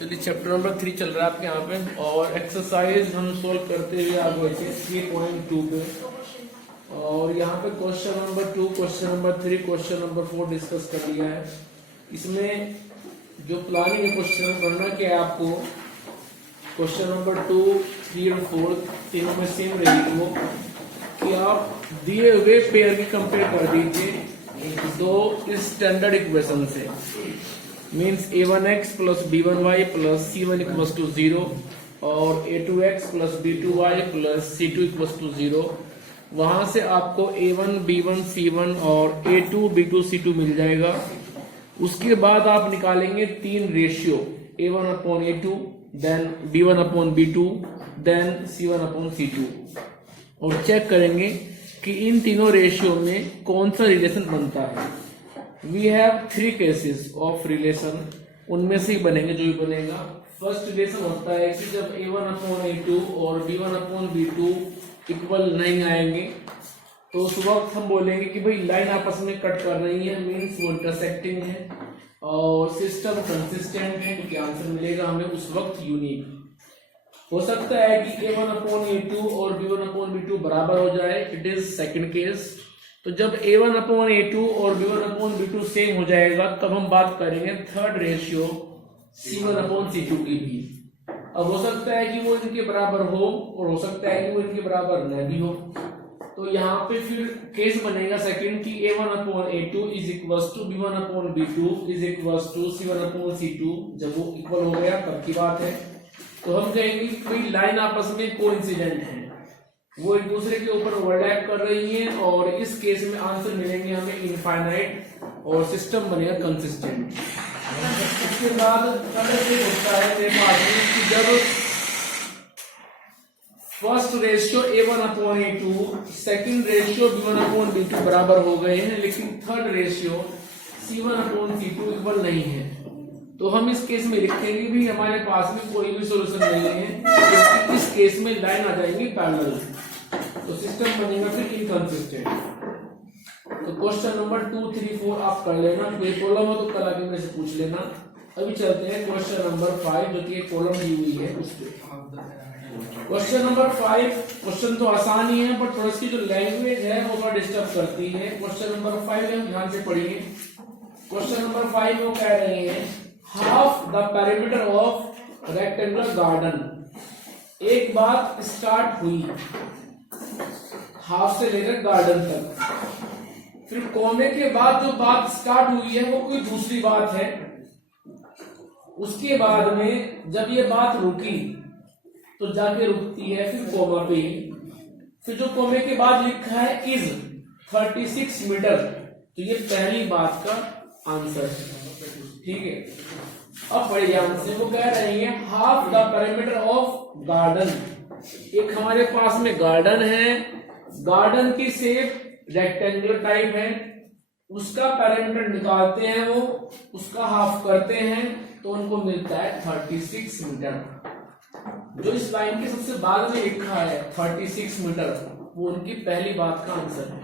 चलिए chapter number 3 चल रहा है आपके यहाँ पे और एक्सरसाइज हम सोल्व करते हुए आगे बढ़े 3.2 पे और यहाँ पे question number 2, question number 3, question number 4 discuss कर लिया है। इसमें जो प्लानिंग है क्वेश्चन करना क्या है आपको, क्वेश्चन नंबर 2, 3 और 4 तीनों में सेम रहेगी वो कि आप दिए हुए पेयर की कंपेयर कर दीजिए दो स्टैंडर्ड इक्वेशन से, means a1x plus b1y plus c1 equals to 0 और a2x plus b2y plus c2 equals to 0। वहां से आपको a1 b1 c1 और a2 b2 c2 मिल जाएगा। उसके बाद आप निकालेंगे तीन ratio a1 upon a2, then b1 upon b2, then c1 upon c2 और चेक करेंगे कि इन तीनों रेशियो में कौन सा रिलेशन बनता है। We have 3 cases of relation, उनमें से ही बनेंगे जो भी बनेगा। फर्स्ट रिलेशन होता है कि जब a1 अपॉन a2 और b1 अपॉन b2 इक्वल नहीं आएंगे तो उस वक्त हम बोलेंगे कि भाई लाइन आपस में कट कर रही है, मीन्स वो इंटरसेक्टिंग है और सिस्टम कंसिस्टेंट है, क्योंकि आंसर मिलेगा हमें उस वक्त यूनिक। हो सकता है कि a1 अपॉन a2 और b1 अपॉन b2 बराबर हो जाए, इट इज सेकंड केस। तो जब a1 अपॉन a2 और b1 अपॉन b2 सेम हो जाएगा तब हम बात करेंगे third ratio c1 upon c2 की भी। अब हो सकता है कि वो इनके बराबर हो और हो सकता है कि वो इनके बराबर न भी हो। तो यहाँ पे फिर केस बनेगा सेकंड कि a1 upon a2 is equals to b1 upon b2 is equals to c1 upon c2। जब वो इक्वल हो गया तब की बात है। तो हम कहेंगे कोई लाइन आपस में कोइंसिडेंट है, वो एक दूसरे के ऊपर ओवरलैप कर रही है और इस केस में आंसर मिलेंगे हमें इनफाइनाइट और सिस्टम बनेगा कंसिस्टेंट। इसके बाद होता है मेरे पास कि जब first ratio a1 upon a2, second ratio b1 upon b2 बराबर हो गए हैं, लेकिन third ratio c1 upon c2 equal नहीं है, तो हम इस केस में लिखेंगे भी हमारे पास में कोई भी सॉल्यूशन नहीं है, क्योंकि इस केस में लाइन आ जाएंगी पैरेलल, तो सिस्टम बनेगा फिर इनकंसिस्टेंट। तो क्वेश्चन नंबर 2, 3, 4 आप कर लेना, कोई प्रॉब्लम हो तो कल आगे मेरे से पूछ लेना। अभी चलते हैं क्वेश्चन नंबर 5 जो कि एक कॉलम दी हुई है उस पे। क्वेश्चन नंबर 5 क्वेश्चन तो आसान ही है बट थोड़ी सी जो लैंग्वेज है वो थोड़ा डिस्टर्ब करती है। क्वेश्चन नंबर 5 हम ध्यान से पढ़िए। क्वेश्चन नंबर 5 वो कह रहे हैं half the perimeter of rectangular garden. एक बात स्टार्ट हुई हाफ से लेकर गार्डन तक, फिर कोने के बाद जो बात स्टार्ट हुई है वो कोई दूसरी बात है। उसके बाद में जब ये बात रुकी तो जाके रुकती है फिर कोमा पे। फिर जो कोमे के बाद लिखा है इज 36 मीटर, तो ये पहली बात का आंसर है। ठीक है, अब बड़े ध्यान से वो कह रहे हैं half the perimeter of garden. एक हमारे पास में गार्डन है, गार्डन की शेप रेक्टेंगुलर टाइप है, उसका पेरीमीटर निकालते हैं वो, उसका हाफ करते हैं तो उनको मिलता है 36 मीटर। जो इस लाइन के सबसे बाद में लिखा है 36 मीटर वो उनकी पहली बात का आंसर है।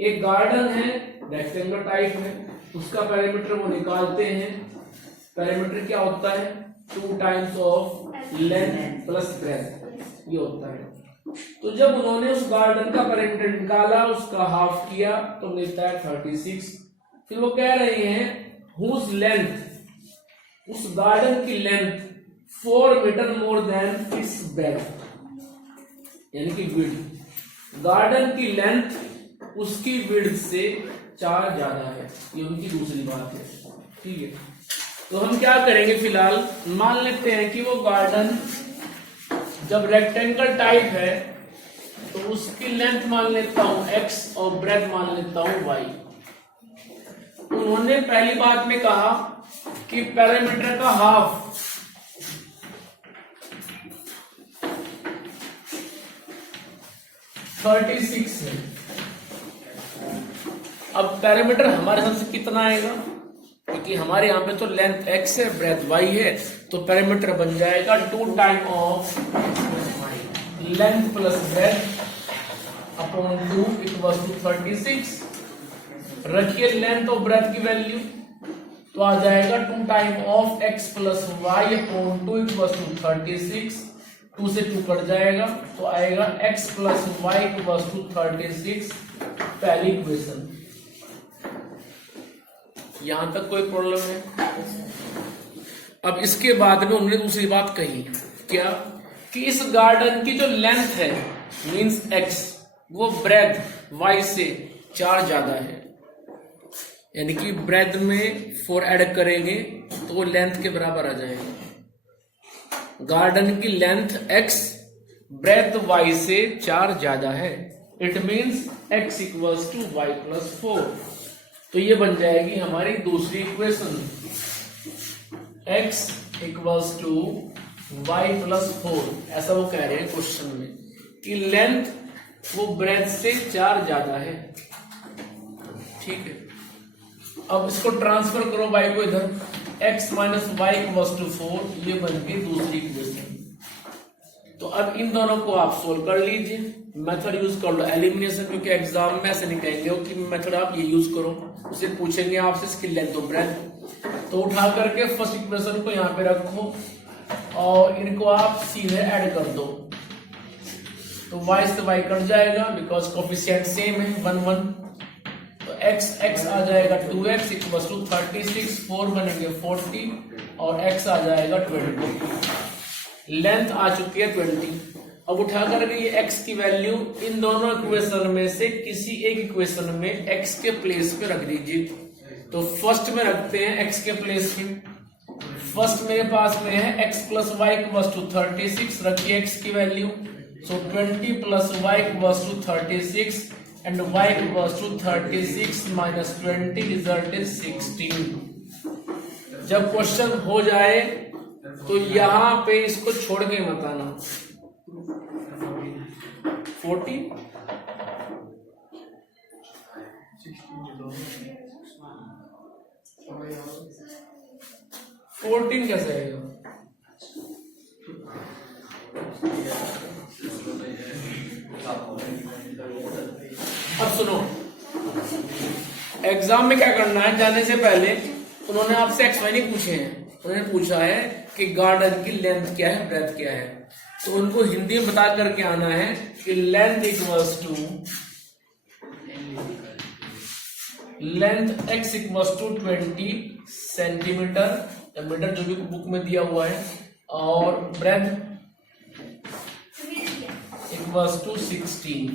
एक गार्डन है रेक्टेंगुलर टाइप है, उसका पेरीमीटर वो निकालते हैं। पेरीमीटर क्या होता है 2 times of length plus breath, ये होता है। तो जब उन्होंने उस गार्डन का पेरीमीटर निकाला, उसका हाफ किया तो मिलता है 36। फिर वो कह रहे हैं हुज लेंथ, उस गार्डन की length 4 metre more than its breadth, यानी कि विड्थ। गार्डन की लेंथ उसकी विड्थ से 4 ज्यादा है, ये उनकी दूसरी बात है। ठीक है, तो हम क्या करेंगे फिलहाल मान लेते हैं कि वो गार्डन जब रेक्टेंगल टाइप है तो उसकी लेंथ मान लेता हूं x और ब्रेथ मान लेता हूं y। उन्होंने पहली बात में कहा कि पेरीमीटर का हाफ 36 है। अब पेरीमीटर हमारे हिसाब से कितना आएगा, क्योंकि हमारे यहाँ पे तो लेंथ x है ब्रेथ y है, तो पेरीमीटर बन जाएगा 2 time of length plus breadth upon 2 equals to 36। रखिए लेंथ और ब्रेथ की वैल्यू, तो आ जाएगा 2 time of x plus Y upon 2 equal to 36, 2 से 2 कट जाएगा तो आएगा x plus Y equal to 36, पहली इक्वेशन। यहां तक कोई प्रॉब्लम है? अब इसके बाद में उन्होंने दूसरी बात कही, क्या कि इस गार्डन की जो लेंथ है मींस x, वो ब्रेथ y से 4 ज्यादा है, यानी कि ब्रेथ में 4 ऐड करेंगे तो वो लेंथ के बराबर आ जाएगा। गार्डन की लेंथ x ब्रेथ y से 4 ज्यादा है, it means x equals to y plus 4। तो ये बन जाएगी हमारी दूसरी equation, x equals to y plus 4। ऐसा वो कह रहे हैं क्वेश्चन में कि लेंथ वो ब्रेथ से 4 ज्यादा है। ठीक है, अब इसको ट्रांसफर करो y को इधर, x minus Y equals to 4, ये बन गई दूसरी इक्वेशन। तो अब इन दोनों को आप सोल्व कर लीजिए, मेथड यूज कर लो एलिमिनेशन, क्योंकि एग्जाम में ऐसे नहीं कहेंगे कि मेथड आप ये यूज करो, उसे पूछेंगे आपसे इसकी लेंथ और ब्रेथ। तो उठा करके फर्स्ट इक्वेशन को यहाँ पे रखो और इनको आप सीधे ऐड कर दो, तो y से y कट जाएगा बिकॉज कोफिशिएंट सेम है 1 1। तो x आ जाएगा 2x इक्वल टू 36, 4 बनेंगे 40 और x आ जाएगा 20। लेंथ आ चुकी है 20। अब उठा करके ये x की वैल्यू इन दोनों इक्वेशन में से किसी एक इक्वेशन में x के प्लेस पे रख दीजिए। तो फर्स्ट में रखते हैं x के प्लेस पे। फर्स्ट मेरे पास में है x plus Y equal to 36, रखिए x की value. So 20 plus Y equal to 36 and y equal to 36 minus 20, result is 16। जब क्वेश्चन हो जाए तो यहां पे इसको छोड़ के मत आना। 40 14 कैसे आएगा? अब सुनो, एग्जाम में क्या करना है, जाने से पहले उन्होंने आपसे एक्स वाई नहीं पूछे हैं, उन्होंने पूछा है कि गार्डन की लेंथ क्या है, ब्रेथ क्या है। तो उनको हिंदी में बता करके आना है कि length equals to length x equals to 20 centimetre या मीटर, जो भी बुक में दिया हुआ है, और ब्रेथ इक्वल्स टू 16।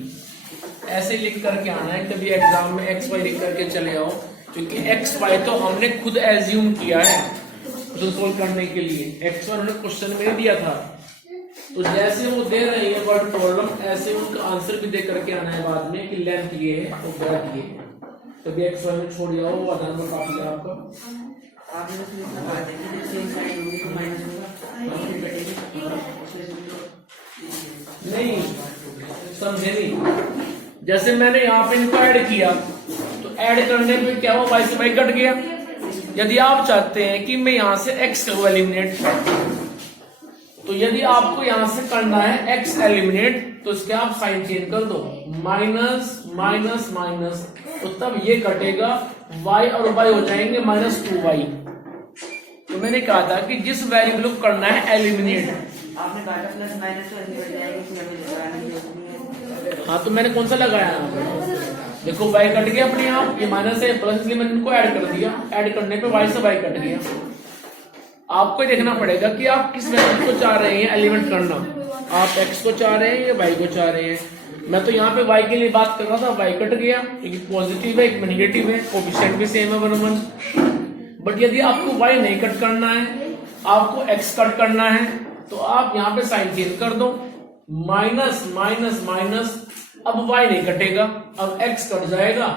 ऐसे लिख करके आना है। कभी एग्जाम में एक्स वाई लिख करके चले आओ, क्योंकि एक्स वाई तो हमने खुद एज्यूम किया है क्वेश्चन सोल्व करने के लिए। एक्स वाई उन्होंने क्वेश्चन में दिया था, तो जैसे वो दे रहे हैं वर्ड प्रॉब्लम, ऐसे उनका आंसर भी दे करके आना है बाद में कि लेंथ ये है और ब्रेथ ये है। कभी एक्स वाई में छोड़ जाओ, वो आधार में काफी आपका नहीं समझे नहीं। जैसे मैंने यहाँ पे इनको ऐड किया, तो ऐड करने पे क्या हुआ, वाई से वाई कट गया। यदि आप चाहते हैं कि मैं यहां से x को एलिमिनेट, तो यदि आपको यहां से करना है x एलिमिनेट, तो इसके आप साइन चेंज कर दो, माइनस माइनस माइनस, तो तब ये कटेगा, y और y हो जाएंगे -2y। तो मैंने कहा था कि जिस वेरिएबल को करना है एलिमिनेट, आपने काटा प्लस माइनस तो निकल जाएगा। हाँ तो मैंने कौन सा लगाया यहाँ पे, देखो y कट गया अपने आप, ये माइनस है प्लस, इसलिए मैंने इनको ऐड कर दिया। ऐड करने पे y से y कट गया। आपको देखना पड़ेगा कि आप किस वैल्यू को चाह रहे हैं एलिमेंट करना, आप x को चाह रहे हैं या y को चाह रहे हैं। मैं तो यहाँ पे y के लिए बात कर रहा था, y कट गया, एक पॉजिटिव है एक नेगेटिव है, कोएफिशिएंट भी सेम है 1 1। बट यदि आपको y नहीं कट करना है, आपको x कट करना है, तो आप यहाँ पे साइन चेंज कर दो, माइनस माइनस माइनस, अब y नहीं कटेगा, अब x कट जाएगा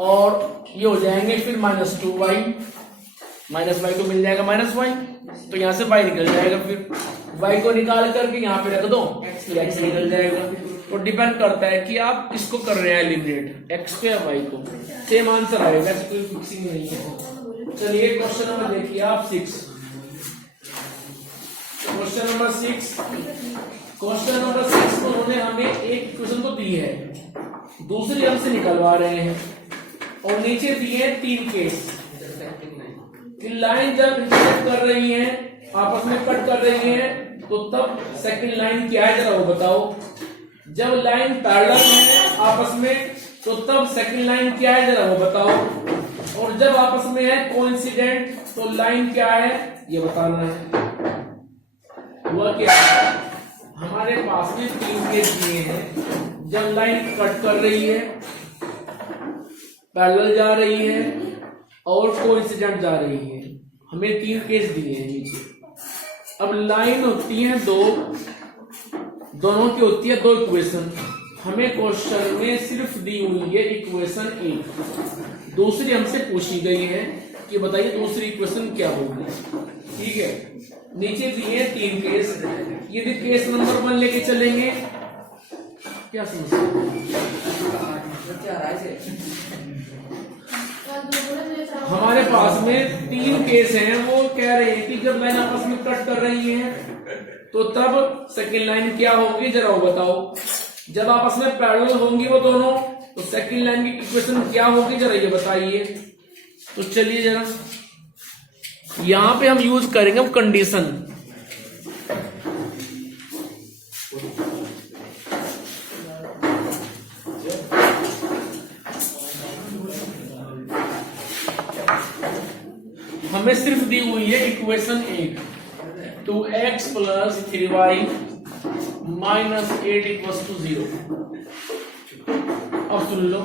और ये हो जाएंगे फिर -2y, माइनस वाई को मिल जाएगा -y, तो यहाँ से y निकल जाएगा। फिर y को निकाल करके यहाँ पे रख दो, फिर x निकल जाएगा। तो डिपेंड करता है कि आप किसको कर रहे हैं एलिमिनेट, x को या y को, सेम आंसर आएगा, ऐसे कोई फिक्सिंग नहीं है। चलिए क्वेश्चन नंबर देखिए आप 6। क्वेश्चन नंबर 6 को उन्होंने हमें एक क्वेश्चन को दी है, दूसरी हमसे निकलवा रहे हैं, और नीचे दिए 3 केस। कि लाइन जब इंटरसेक्ट कर रही है, आपस में कट कर रही है, तो तब सेकंड लाइन क्या है जरा वो बताओ। जब लाइन पैरेलल है आपस में, तो तब सेकंड लाइन क्या है जरा वो बताओ। और जब आपस में है कोइंसिडेंट, तो लाइन क्या है ये बताना है। हुआ क्या है, हमारे पास में 3 केस दिए हैं। जब लाइन कट कर रही है, पैरेलल जा रही है और कोइंसिडेंट जा रही है, हमें 3 केस दिए हैं नीचे। अब लाइन होती है दो, दोनों की होती है 2 इक्वेशन। हमें क्वेश्चन में सिर्फ दी हुई है इक्वेशन 1, दूसरी हमसे पूछी गई है कि बताइए दूसरी इक्वेशन क्या होगी। ठीक है, नीचे दिए हैं 3 केस। यदि केस नंबर 1 लेके चलेंगे, क्या समस्या हमारे पास में 3 केस हैं। वो कह रहे हैं कि जब लाइन आपस में कट कर रही है, तो तब सेकेंड लाइन क्या होगी जरा वो बताओ। जब आपस में पैरेलल होंगी वो दोनों, तो सेकेंड लाइन की इक्वेशन क्या होगी जरा ये बताइए। तो चलिए जरा यहां पे हम यूज करेंगे हम कंडीशन। हमें सिर्फ दी हुई है इक्वेशन 1, 2x + 3y - 8 = 0। अब सुन लो,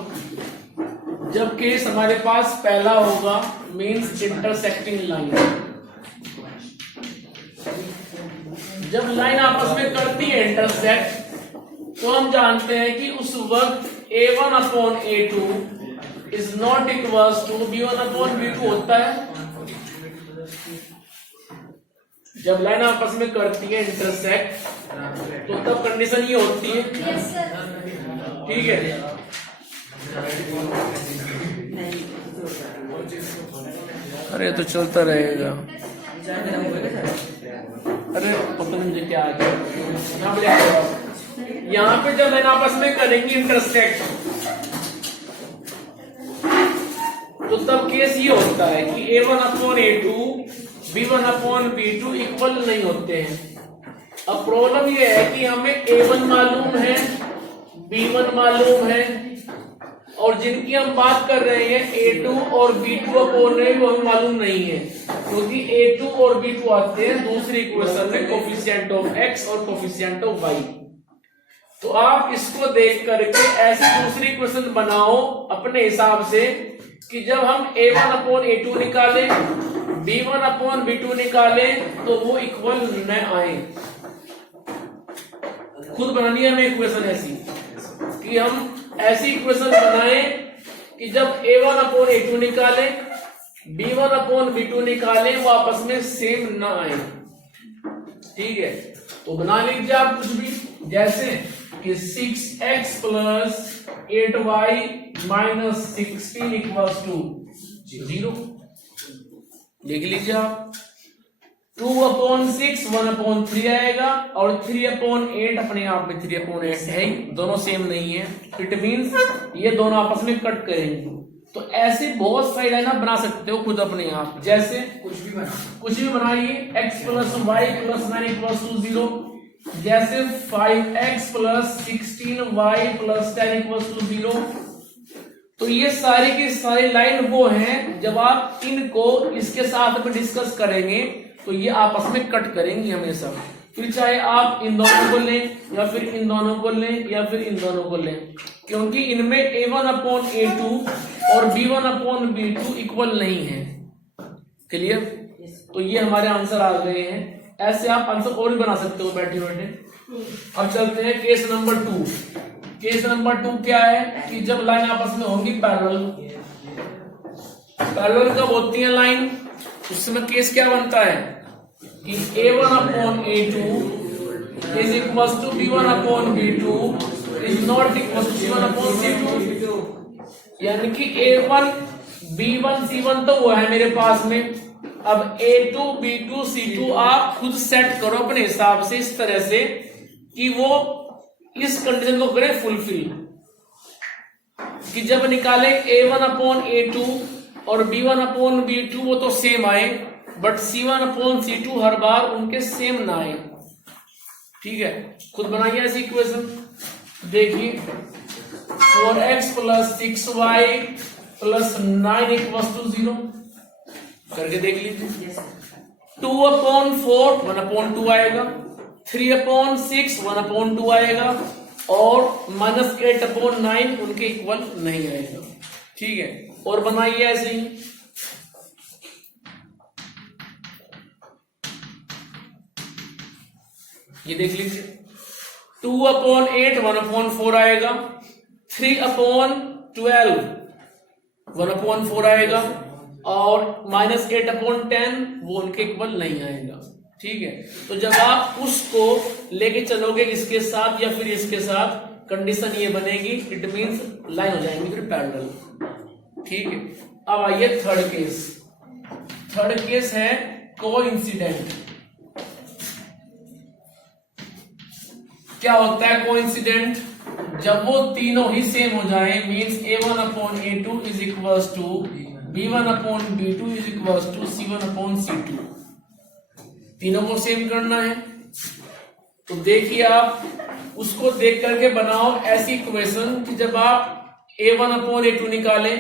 जब केस हमारे पास पहला होगा मीन्स इंटरसेक्टिंग लाइन। जब लाइन आपस में करती है इंटरसेक्ट, तो हम जानते हैं कि उस वक्त A1/A2 is not equals to B1/B2 होता है। जब लाइन आपस में करती है इंटरसेक्ट, तो तब कंडीशन ये होती है। ठीक है, अरे तो चलता रहेगा। अरे पता नहीं मुझे क्या आ गया। यहाँ पे जब लाइन आपस में करेंगी इंटरसेक्ट, तो तब केस ये होता है कि A1/A2 B1/B2 इक्वल नहीं होते हैं। अब प्रॉब्लम ये है कि हमें A1 मालूम है, B1 मालूम है, और जिनकी हम बात कर रहे हैं A2 और B2 अपॉन है, वो हमें मालूम नहीं है, क्योंकि A2 और B2 आते हैं दूसरी इक्वेशन में कोफिशिएंट ऑफ x और कोफिशिएंट ऑफ y। तो आप इसको देख करके ऐसी दूसरी इक्वेशन बनाओ अपने हिसाब से कि जब हम A1/A2 निकालें, B1/B2 निकालें, तो वो इक्वल न आए। खुद बनानी है हमें इक्वेशन ऐसी कि हम ऐसी इक्वेशन बनाएं कि जब A1/A2 निकालें, B1/B2 निकालें, वो आपस में सेम ना आए। ठीक है, तो बना लीजिए आप कुछ भी, जैसे कि 6x + 8y - 16 = 0। लिख लीजिए आप। 2/6 1/3 आएगा, और 3/8 अपने आप में 3/8 है, दोनों सेम नहीं है। इट मींस ये दोनों आपस में कट करेंगे। तो ऐसे बहुत सारी लाइन आप बना सकते हो खुद अपने आप, जैसे कुछ भी बनाइए। x + y + 9 = 0, जैसे 5x + 16y + 10 = 0। तो ये सारी की सारी लाइन वो हैं, जब आप इनको इसके साथ में डिस्कस करेंगे तो ये आपस में कट करेंगी हमेशा। फिर चाहे आप इन दोनों को लें, या फिर इन दोनों को लें, या फिर इन दोनों को लें, क्योंकि इनमें A1/A2 और B1/B2 इक्वल नहीं है। क्लियर? तो ये हमारे आंसर आ गए हैं। ऐसे आप आंसर और भी बना सकते हो बैठे बैठे। अब चलते हैं केस नंबर 2। केस नंबर 2 क्या है कि जब लाइन आपस में होंगी पैरेलल। पैरेलल कब होती है लाइन? उस समय केस क्या बनता है कि A1/A2 is equals to B1/B2 is not equals to C1/C2। यानी कि A1 B1 C1 तो वो है मेरे पास में। अब A2 B2 C2 आप खुद सेट करो अपने हिसाब से इस तरह से कि वो इस कंडीशन को करें फुलफिल, कि जब निकाले A1/A2 और B1/B2 वो तो सेम आए, बट C1/C2 हर बार उनके सेम ना आए। ठीक है, खुद बनाइए ऐसी इक्वेशन। देखिए 4x + 6y + 9 = 0 करके देख लीजिए। 2/4 1/2 आएगा, 3/6 1/2 आएगा, और -8/9 उनके इक्वल नहीं आएगा। ठीक है, और बनाइए ऐसे ही। ये देख लीजिए 2/8 1/4 आएगा, 3/12 1/4 आएगा, और -8/10 वो उनके इक्वल नहीं आएगा। ठीक है, तो जब आप उसको लेके चलोगे इसके साथ या फिर इसके साथ, कंडीशन ये बनेगी, इट मींस लाइन हो जाएंगी फिर पैरेलल। ठीक है, अब आइए थर्ड केस। थर्ड केस है कोइंसिडेंट। क्या होता है कोइंसिडेंट? जब वो तीनों ही सेम हो जाए, मींस A1/A2 = B1/B2 = C1/C2, तीनों को सेम करना है। तो देखिए आप उसको देख करके बनाओ ऐसी इक्वेशन कि जब आप A1/A2 निकालें,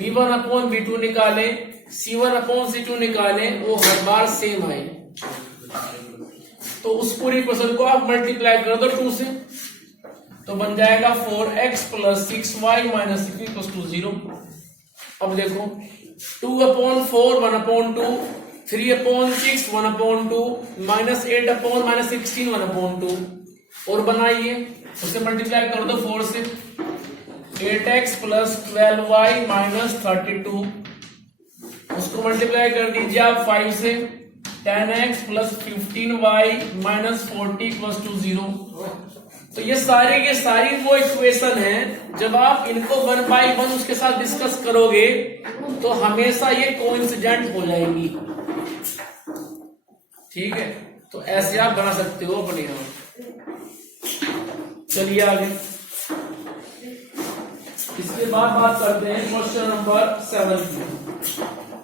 B1/B2 निकालें, C1/C2 निकालें, वो हर बार सेम आए। तो उस पूरी इक्वेशन को आप मल्टीप्लाई कर दो 2 से, तो बन जाएगा 4x + 6y - 6 = 0। अब देखो 2/4 1/2, 3/6 1/2, -8/- 16 1/2, और बनाइए उसे मल्टीप्लाई कर दो 4 से। 8x + 12y - 32, उसको मल्टीप्लाई कर दीजिए आप 5 से। 10x + 15y - 40 = 0। तो ये सारी के सारी वो इक्वेशन है, जब आप इनको 1 by 1 उसके साथ डिस्कस करोगे तो हमेशा ये कोइंसिडेंट हो जाएंगी। ठीक है, तो ऐसे आप बना सकते हो अपने यहां। चलिए आगे, इसके बाद बात करते हैं क्वेश्चन नंबर 7 की।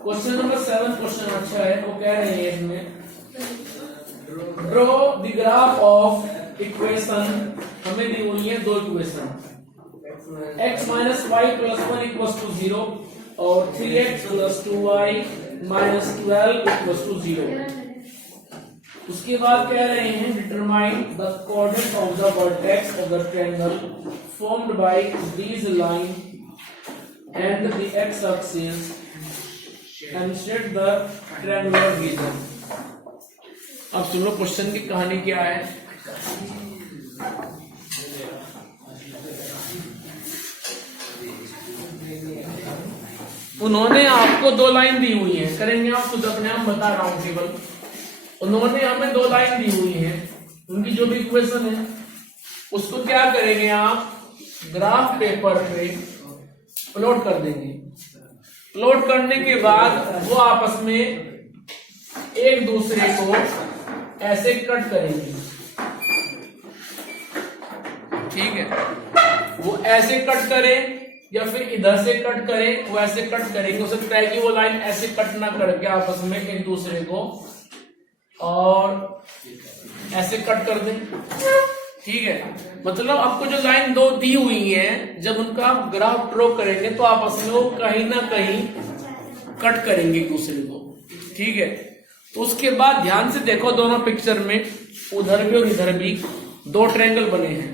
क्वेश्चन नंबर 7 क्वेश्चन अच्छा है। वो कह रहे हैं इसमें draw the graph of equation, हमें दी हुई है 2 इक्वेशन, x - y + 1 = 0 और 3x + 2y - 12 = 0। उसके बाद कह रहे हैं determine the coordinate of the vertex of the triangle formed by these line and the x axis and set the triangular region. अब सुनो क्वेश्चन की कहानी क्या है। उन्होंने आपको 2 लाइन दी हुई है, करेंगे आप खुद अपने आप, बता रहा हूं केवल। उन्होंने हमें 2 लाइन दी हुई है, उनकी जो भी इक्वेशन है उसको क्या करेंगे आप, ग्राफ पेपर पे प्लॉट कर देंगे। प्लॉट करने के बाद वो आपस में एक दूसरे को ऐसे कट करेंगे। ठीक है, वो ऐसे कट करें या फिर इधर से कट करें, वो ऐसे कट करेंगे। हो सकता है कि वो लाइन ऐसे कट ना करके आपस में एक दूसरे को और ऐसे कट कर दें। ठीक है, मतलब आपको जो लाइन 2 दी हुई है, जब उनका आप ग्राफ ड्रॉ करेंगे तो आपस में वो कहीं ना कहीं कट करेंगे एक दूसरे को। ठीक है, तो उसके बाद ध्यान से देखो दोनों पिक्चर में, उधर भी और इधर भी 2 ट्रायंगल बने हैं।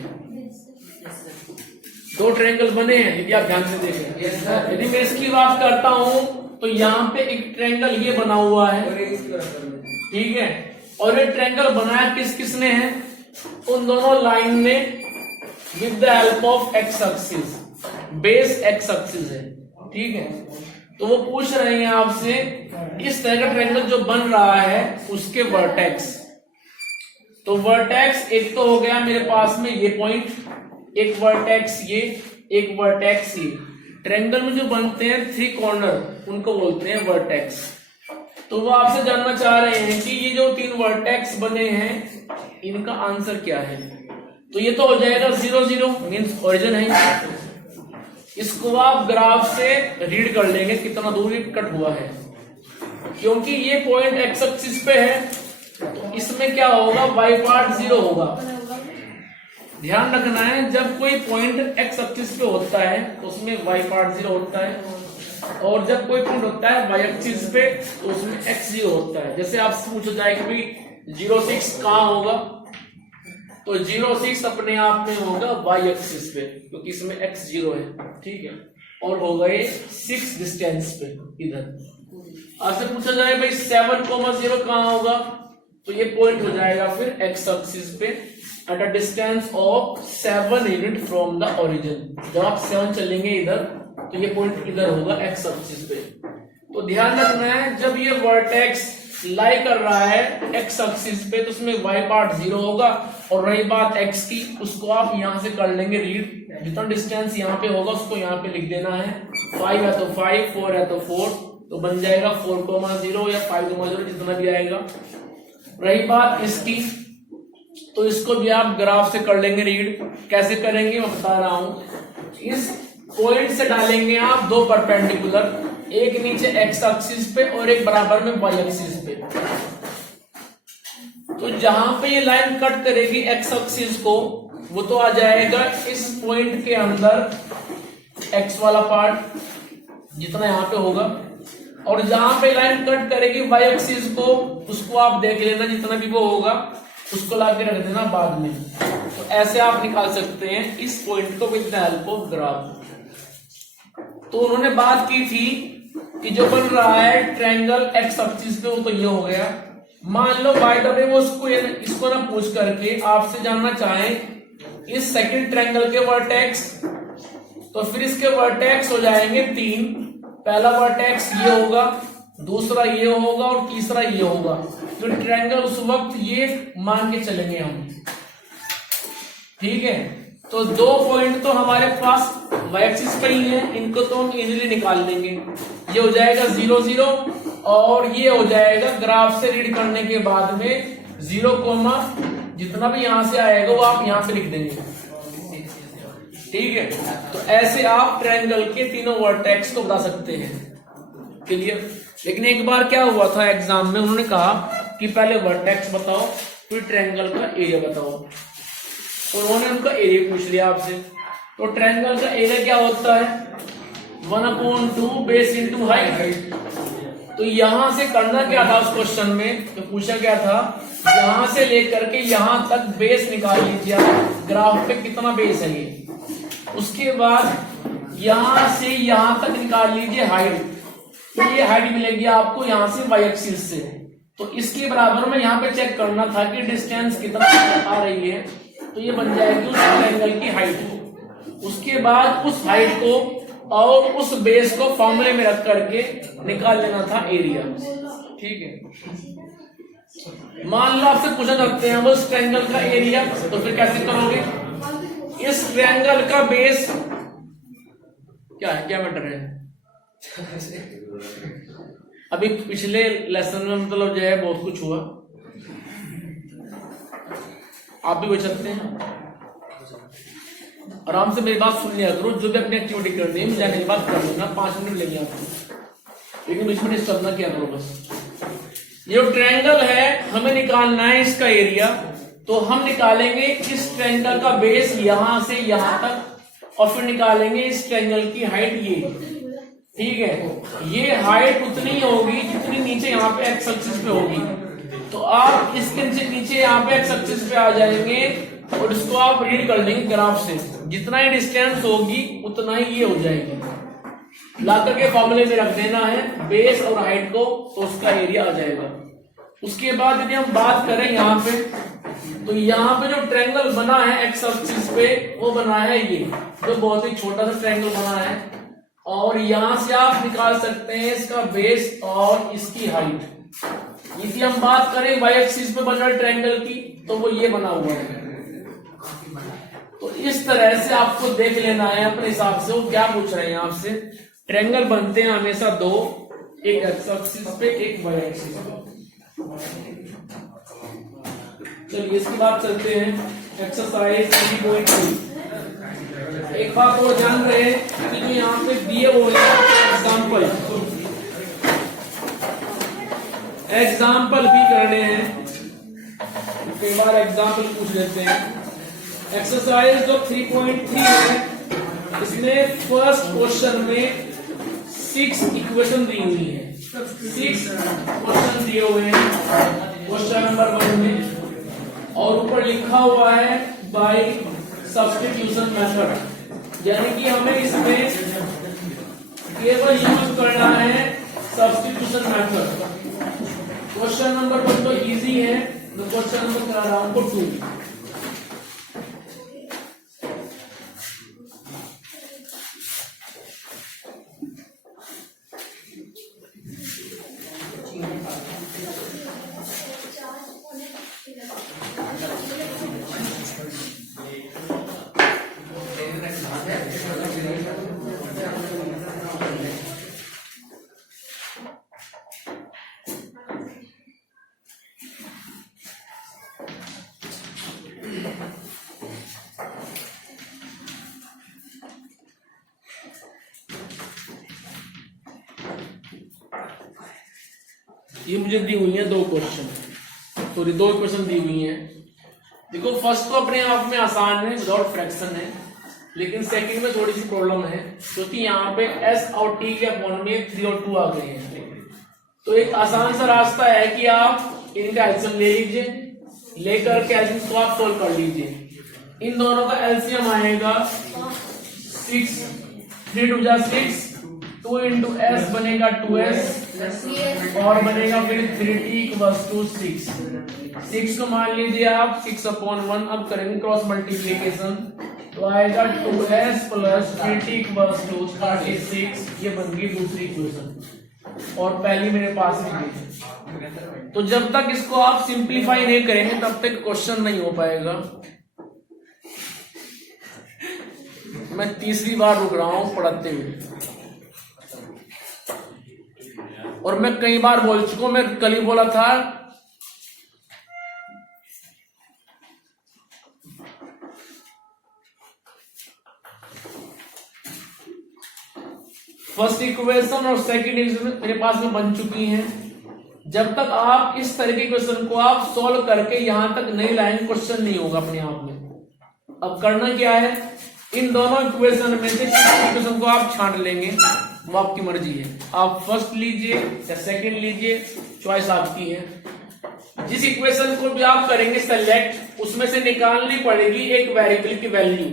2 ट्रायंगल बने हैं, यदि आप ध्यान से देखें। यदि मैं इसकी बात करता हूं तो यहाँ पे एक ट्रायंगल ये बना हुआ है। ठीक है, और ये ट्रायंगल बनाया किसने है, उन दोनों लाइन ने with the help of x axis, base x axis है। ठीक है, तो वो पूछ रहे हैं आपसे इस तरह का ट्रायंगल जो बन रहा है उसके वर्टेक्स। तो वर्टेक्स एक तो हो गया मेरे पास में ये पॉइंट, एक वर्टेक्स ये, एक वर्टेक्स ये। ट्रायंगल में जो बनते हैं 3 कॉर्नर उनको बोलते हैं वर्टेक्स। तो वो आपसे जानना चाह रहे हैं कि ये जो 3 वर्टेक्स बने हैं इनका आंसर क्या है। तो ये तो हो जाएगा 0 0, मीन्स ओरिजिन है। इसको आप ग्राफ से रीड कर लेंगे कितना दूरी कट हुआ है, क्योंकि ये पॉइंट एक्स एक्सिस पे है तो इसमें क्या होगा, वाई पार्ट 0 होगा। ध्यान रखना है जब कोई पॉइंट एक्स एक्सिस पे होता है तो उसमें वाई पार्ट 0 होता है, और जब कोई पॉइंट होता है वाई एक्सिस पे तो उसमें एक्स 0 होता है। जैसे आपसे पूछा जाए कि भाई 06 कहाँ होगा, तो 06 अपने आप में होगा वाई एक्सिस पे, क्योंकि इसमें x 0 है, ठीक है, और होगा ये 6 डिस्टेंस पे इधर। आपसे पूछा जाए भाई 7,0 कहाँ होगा, तो ये पॉइंट हो जाएगा फिर x एक्सिस पे at a distance of 7 unit from the origin. जब आप 7 चलेंगे इधर तो ये पॉइंट इधर होगा x एक्सिस पे। तो ध्यान रखना है जब ये वर्टेक्स लाई कर रहा है x एक्सिस पे तो उसमें y पार्ट 0 होगा, और रही बात x की, उसको आप यहां से कर लेंगे रीड। जितना डिस्टेंस यहाँ पे होगा उसको यहाँ पे लिख देना है, 5 है तो 5, 4 है तो 4, तो बन जाएगा 4,0 या 5,0 जितना भी आएगा। रही बात इसकी, तो इसको भी आप ग्राफ से कर लेंगे रीड। कैसे करेंगे मैं बता रहा हूं। इस पॉइंट से डालेंगे आप दो परपेंडिकुलर, एक नीचे एक्स एक्सिस पे और एक बराबर में वाई एक्सिस पे। तो जहां पे ये लाइन कट करेगी एक्स एक्सिस को, वो तो आ जाएगा इस पॉइंट के अंदर एक्स वाला पार्ट जितना यहां पे होगा, और जहां पे लाइन कट करेगी वाई एक्सिस को, उसको आप देख लेना जितना भी वो होगा उसको लाके रख देना बाद में। तो ऐसे आप निकाल सकते हैं इस पॉइंट को with the help of graph. तो उन्होंने बात की थी कि जो बन रहा है ट्रायंगल एक्स एक्सिस पे, वो तो ये हो गया। मान लो बाय द वे वो इसको ना पूछ करके आपसे जानना चाहें इस सेकंड ट्रायंगल के वर्टेक्स, तो फिर इसके वर्टेक्स हो जाएंगे 3। पहला वर्टेक्स ये होगा, दूसरा ये होगा और तीसरा ये होगा। तो ट्रायंगल उस वक्त ये मान के चलेंगे हम, ठीक है। तो दो पॉइंट तो हमारे पास वाई एक्सिस पे ही है, इनको तो हम इजीली निकाल लेंगे। ये हो जाएगा 0 0 और ये हो जाएगा ग्राफ से रीड करने के बाद में 0, जितना भी यहां से आएगा वो आप यहां पे लिख देंगे, ठीक है। तो ऐसे आप ट्रायंगल के तीनों वर्टेक्स को बता सकते हैं, क्लियर। लेकिन एक बार क्या हुआ था एग्जाम में, उन्होंने कहा कि पहले वर्टेक्स बताओ फिर ट्रायंगल का एरिया बताओ। उन्होंने उनका एरिया पूछ लिया आपसे। तो ट्रायंगल का एरिया क्या होता है, 1/2 बेस इंटू हाइट। तो यहां से करना क्या था उस क्वेश्चन में, तो पूछा क्या था, यहां से लेकर के यहां तक बेस निकाल लीजिए, ग्राफ पे कितना बेस है ये। उसके बाद यहां से यहां तक निकाल लीजिए हाइट, तो ये हाइट मिलेगी आपको यहां से वाई एक्सिस से। तो इसके बराबर में यहां पे चेक करना था कि डिस्टेंस कितना आ रही है, तो ये बन जाएगी उस ट्रायंगल की हाइट। उसके बाद उस हाइट को और उस बेस को फॉर्मूले में रख करके निकाल लेना था एरिया, ठीक है। मान लो आपसे पूछा करते हैं उस ट्रायंगल का एरिया, तो फिर कैसे करोगे। इस ट्रायंगल का बेस क्या है, क्या मैटर है। अभी पिछले लेसन में मतलब जो है बहुत कुछ हुआ, आप भी बच सकते हैं। आराम से मेरी बात सुन लिया करो, जो भी अपनी एक्टिविटी करनी है जाने के बाद कर लेना, 5 मिनट लेंगे आपको, लेकिन बीच में डिस्टर्ब ना किया करो बस। ये जो ट्रायंगल है हमें निकालना है इसका एरिया, तो हम निकालेंगे इस ट्रायंगल का बेस यहां से यहां तक, और फिर निकालेंगे इस ट्रायंगल की हाइट ये, ठीक है। ये हाइट उतनी होगी जितनी नीचे यहाँ पे एक्स एक्सिस पे होगी। तो आप इसके नीचे यहाँ पे एक्स एक्सिस पे आ जाएंगे और इसको आप रीड कर लेंगे ग्राफ से, जितना ही डिस्टेंस होगी उतना ही ये हो जाएगी। ला करके फॉर्मूले में रख देना है बेस और हाइट को, तो उसका एरिया आ जाएगा। उसके बाद यदि हम बात करें यहाँ पे, तो यहाँ पे जो ट्रायंगल बना है एक्स एक्सिस पे, वो बना है ये, जो बहुत ही छोटा सा ट्रायंगल बना है, और यहां से आप निकाल सकते हैं इसका बेस और इसकी हाइट। यदि हम बात करें वाई एक्सिस पे बना ट्रायंगल की, तो वो ये बना हुआ है। तो इस तरह से आपको देख लेना है अपने हिसाब से वो क्या पूछ रहे हैं आपसे। ट्रायंगल बनते हैं हमेशा दो, एक एक्स एक्सिस पे एक वाई एक्सिस पे। चलिए इसके बाद चलते हैं एक्सरसाइज 3.2। एक बात और ध्यान रहे कि जो यहाँ पे दिए हुए हैं एग्जाम्पल भी करने हैं, कई बार एग्जाम्पल पूछ लेते हैं। एक्सरसाइज जो 3.3 है इसमें फर्स्ट क्वेश्चन में 6 इक्वेशन दी हुई है, 6 क्वेश्चन दिए हुए हैं क्वेश्चन नंबर 1 में, और ऊपर लिखा हुआ है बाय सब्स्टिट्यूशन मेथड, यानी कि हमें इसमें केवल यूज करना है सब्स्टिट्यूशन मेथड। क्वेश्चन नंबर 1 तो इजी है, तो क्वेश्चन नंबर करा रहा हूं 2। ये मुझे दी हुई है 2 क्वेश्चन, सॉरी 2 क्वेश्चन दी हुई हैं। देखो फर्स्ट तो अपने आप में आसान है, विदाउट फ्रैक्शन है, लेकिन सेकंड में थोड़ी सी प्रॉब्लम है क्योंकि यहाँ पे s और t के अपॉन में 3 और 2 आ गए हैं। तो एक आसान सा रास्ता है कि आप इनका एलसीएम ले लीजिए, लेकर के एलसीएम को आप सोल्व कर लीजिए। इन दोनों का एलसीएम आएगा 6, 3 2 जा 6, 2 इंटू एस बनेगा 2s और बनेगा फिर 3t इक्वल्स टू 6 को मान लीजिए आप 6/1। अब करेंगे क्रॉस मल्टीप्लीकेशन, तो आएगा 2s plus 3t equals to 36। ये बन गई दूसरी इक्वेशन और पहली मेरे पास ही है। तो जब तक इसको आप सिंप्लीफाई नहीं करेंगे तब तक क्वेश्चन नहीं हो पाएगा। मैं तीसरी बार रुक रहा हूं पढ़ाते हुए, और मैं कई बार बोल चुका हूं, मैं कल ही बोला था फर्स्ट इक्वेशन और सेकंड इक्वेशन मेरे पास में बन चुकी हैं। जब तक आप इस तरह के क्वेश्चन को आप सॉल्व करके यहां तक नहीं लाएंगे क्वेश्चन नहीं होगा अपने आप में। अब करना क्या है, इन दोनों इक्वेशन में से किसी इक्वेशन को आप छांट लेंगे, वो आपकी मर्जी है। आप फर्स्ट लीजिए या सेकंड लीजिए, चॉइस आपकी है। जिस इक्वेशन को भी आप करेंगे सेलेक्ट, उसमें से निकालनी पड़ेगी एक वेरिएबल की वैल्यू।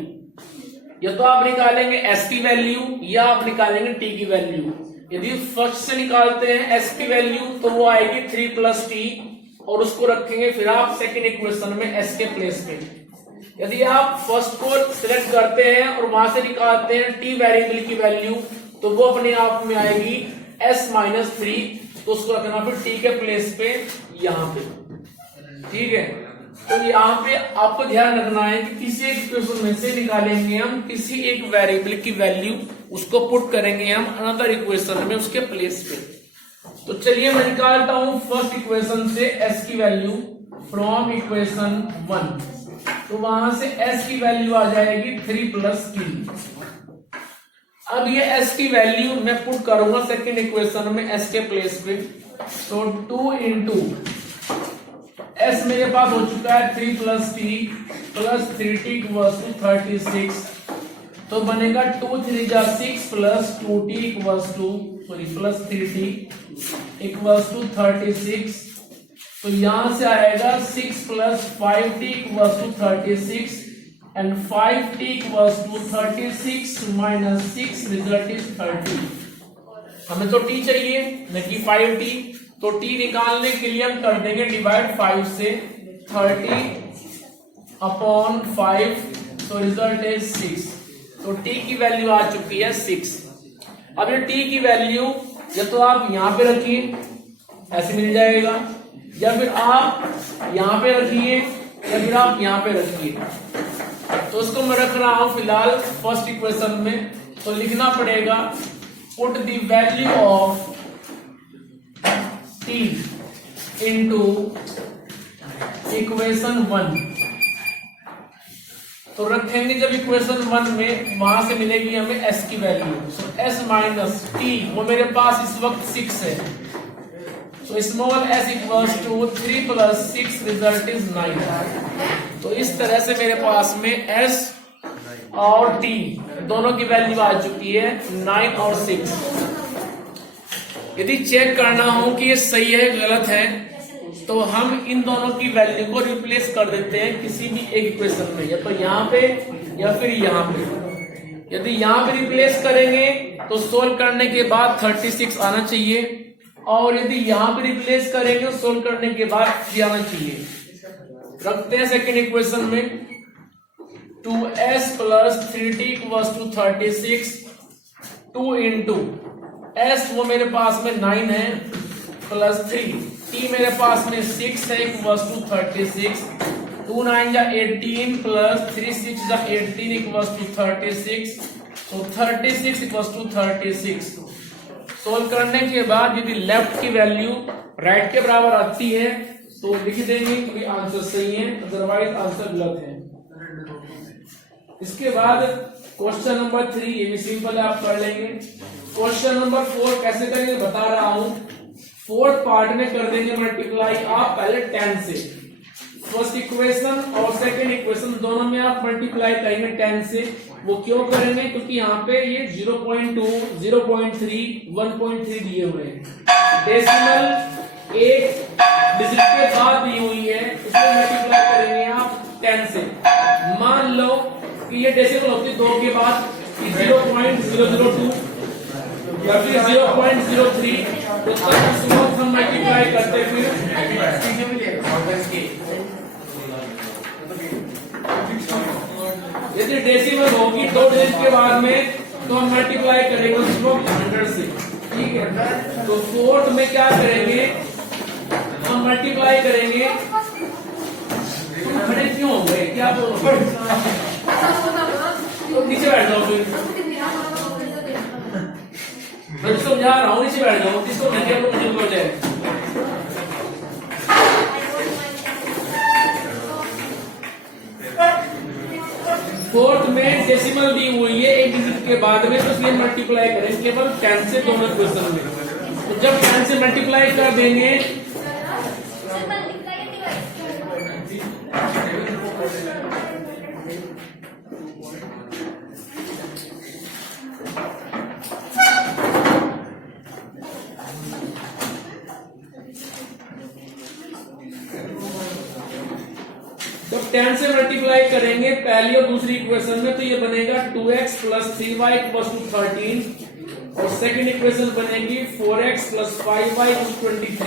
या तो आप निकालेंगे s की वैल्यू या आप निकालेंगे t की वैल्यू। यदि फर्स्ट से निकालते हैं s की वैल्यू तो वो आएगी 3 + t, और उसको रखेंगे फिर आप सेकंड इक्वेशन में s के प्लेस पे। यदि आप फर्स्ट को सिलेक्ट करते हैं और वहां से निकालते हैं t वेरिएबल की वैल्यू, तो वो अपने आप में आएगी s - 3, तो उसको रखना फिर t के प्लेस पे यहाँ पे। ठीक है, तो यहाँ पे आपको ध्यान रखना है कि किसी एक इक्वेशन में से निकालेंगे हम किसी एक वेरिएबल की वैल्यू, उसको पुट करेंगे हम अनदर इक्वेशन में उसके प्लेस पे। तो चलिए मैं निकालता हूं फर्स्ट इक्वेशन से s की वैल्यू फ्रॉम इक्वेशन 1। तो वहां से s की वैल्यू आ जाएगी 3 + t। अब ये s की वैल्यू मैं पुट करूंगा सेकंड इक्वेशन में s के प्लेस पे। तो 2 इंटू s मेरे पास हो चुका है 3 + t + 3t इक्वल्स टू 36। तो बनेगा 2 3 जा 6 + 2t equals to plus 3t equals to 36। तो यहां से आएगा 6 + 5t equals to 36 and 5t equals to 36 minus 6 result is 30। हमें तो t चाहिए न कि 5t, तो t निकालने के लिए हम कर देंगे डिवाइड 5 से, 30/5, तो रिजल्ट इज 6। तो t की वैल्यू आ चुकी है 6। अब ये t की वैल्यू या तो आप यहां पे रखिए ऐसे मिल जाएगा, या फिर आप यहां पे रखिए या फिर आप यहां पे रखिए। तो उसको मैं रख रहा हूं फिलहाल फर्स्ट इक्वेशन में। तो लिखना पड़ेगा put the value of t into equation 1। तो रखेंगे जब इक्वेशन 1 में, वहां से मिलेगी हमें s की value. So s minus t, वो मेरे पास इस वक्त 6 है। So small s equals to 3 plus 6 result is 9। तो इस तरह से मेरे पास में s और t दोनों की वैल्यू आ चुकी है 9 और 6। यदि चेक करना हो कि ये सही है गलत है, तो हम इन दोनों की वैल्यू को रिप्लेस कर देते हैं किसी भी एक इक्वेशन में, या तो यहाँ पे या फिर यहाँ पे। यदि यहाँ पे रिप्लेस करेंगे तो सोल्व करने के बाद 36 आना चाहिए, और यदि यहाँ पे रिप्लेस करेंगे तो सोल्व करने के बाद 3 आना चाहिए। रखते हैं सेकेंड इक्वेशन में, 2s plus 3t equals to 36, 2 into s वो मेरे पास में 9 है प्लस 3, t मेरे पास में 6 है इक्वल्स टू 36, 2 9 जा 18 प्लस 3 6 जा 18 इक्वल्स टू 36। तो 36 इक्वल्स टू 36। सोल्व करने के बाद यदि लेफ्ट की वैल्यू राइट के बराबर आती है तो लिख देंगे कि आंसर सही है, अदरवाइज आंसर गलत है। इसके बाद क्वेश्चन नंबर 3, ये भी सिंपल है, आप कर लेंगे। क्वेश्चन नंबर 4 कैसे करेंगे बता रहा हूं। फोर्थ पार्ट में कर देंगे मल्टीप्लाई आप पहले 10 से। फर्स्ट इक्वेशन और सेकंड इक्वेशन दोनों में आप मल्टीप्लाई करेंगे 10 से। वो क्यों करेंगे? क्योंकि यहाँ पे ये 0.2, 0.3, 1.3 दिए हुए हैं। डेसिमल एक डिजिट के बाद दी हुई है, इसमें मल्टीप्लाई करेंगे आप 10 से। मान लो कि ये डेसिमल होती है 2 के बाद 0.002 या फिर 0.03, तो तब हम मल्टीप्लाई करते फिर यदि डेसिमल होगी 2 डिजिट के बाद में तो हम मल्टीप्लाई करेंगे उसको 100 से, ठीक है। तो फोर्थ में क्या करेंगे, हम मल्टीप्लाई करेंगे। तुम खड़े क्यों हो गए, क्या बोल रहे हो? तो नीचे बैठ जाओ फिर, मैं तो समझा रहा हूँ, नीचे बैठ जाओ। किसको नहीं तो मुझे बोल जाए। फोर्थ में डेसिमल दी हुई है 1 डिजिट के बाद में, तो इसलिए मल्टीप्लाई करें केवल 10 से दोनों क्वेश्चन में। तो जब 10 से मल्टीप्लाई कर देंगे जब 10 से मल्टीप्लाई करेंगे पहली और दूसरी इक्वेशन में, तो ये बनेगा 2x plus 3y equals to 13, और सेकंड इक्वेशन बनेगी 4x प्लस 5y इक्वल्स 23।